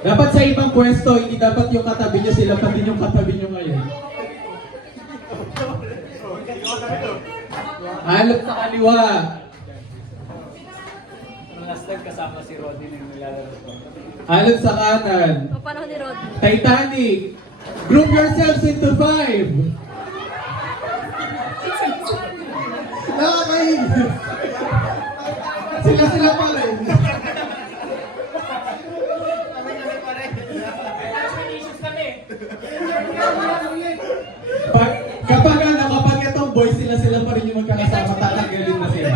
Dapat sa ibang pwesto, hindi dapat yung katabi nyo sila, pati yung katabi nyo ngayon. Halop sa kaliwa. Last time kasama si Rodney na nilalaro ko. Halop sa kanan. O, paano ni Rod? Titanic. Group yourselves into 5. Nakakahilig. Sila pa rin. Kapag itong boys, sila pa rin yung magkakasama, tatanggalin na sila.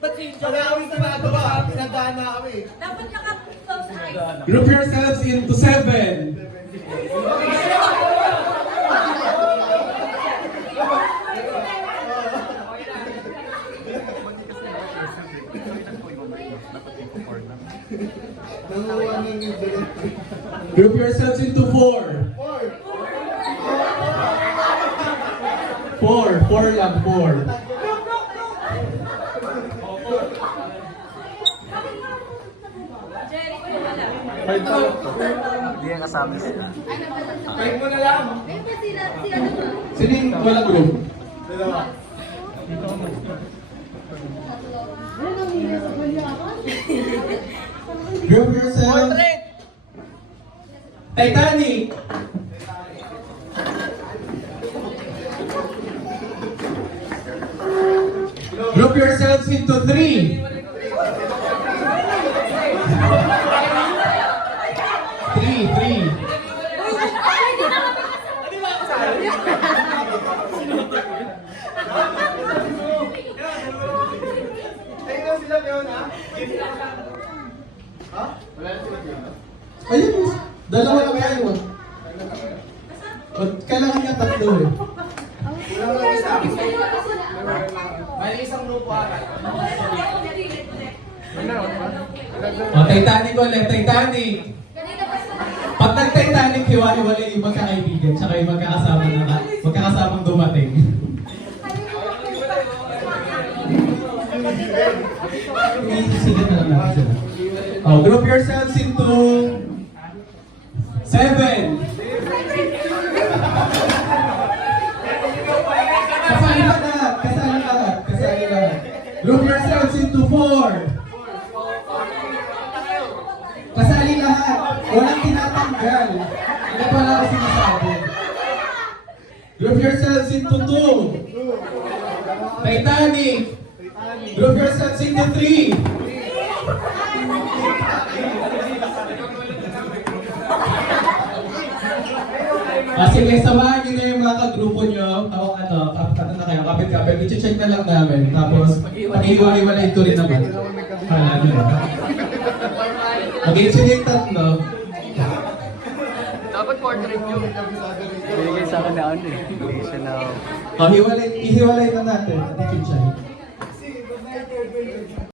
Ba't kami sa nagawa? Pinagdaan na kami. Dapat naka-close eyes. Group yourselves into 7. Group yourselves into 4. 4 lang, 4. Jerry, ko wala. Hindi yan kasama sila. Kahit mo na lang. Ayun ba sila ba? Sino yung walang group? Dalawa. Group yourselves. Titanic. Group yourselves into 3. 3. Tingnan sila ngayon, ha? Ha? Wala na sila ngayon, ha? Ayun, dalawa lang tayo. Kailangan niya tatlo eh. Wala lang isa. May isang grupo agad. O, Titanic ulit, Titanic. Pag nag-Titanic, hiwa-hiwalay yung magkakaibigan, tsaka yung magkakasamang dumating. Sige na lang natin sila. Oh, group yourselves into 7. Kasali lahat. Group yourselves into 4. Kasali lahat. Walang tinatanggal. Hindi pala ako sinasabi. Group yourselves into 2. Titanic. Group yourselves into 3. Sige, samahan nyo na yung mga kagrupo nyo. Kapit na kayo, kapit-kapit. I-check na lang namin. Tapos, pag-iwalay-walay ito rin naman. Hala nyo. Mag-insunod yung tatlo. Dapat portrait yun. Binigay sa akin na ano eh. Hindi siya na... Ihiwalay na natin. Attitude siya.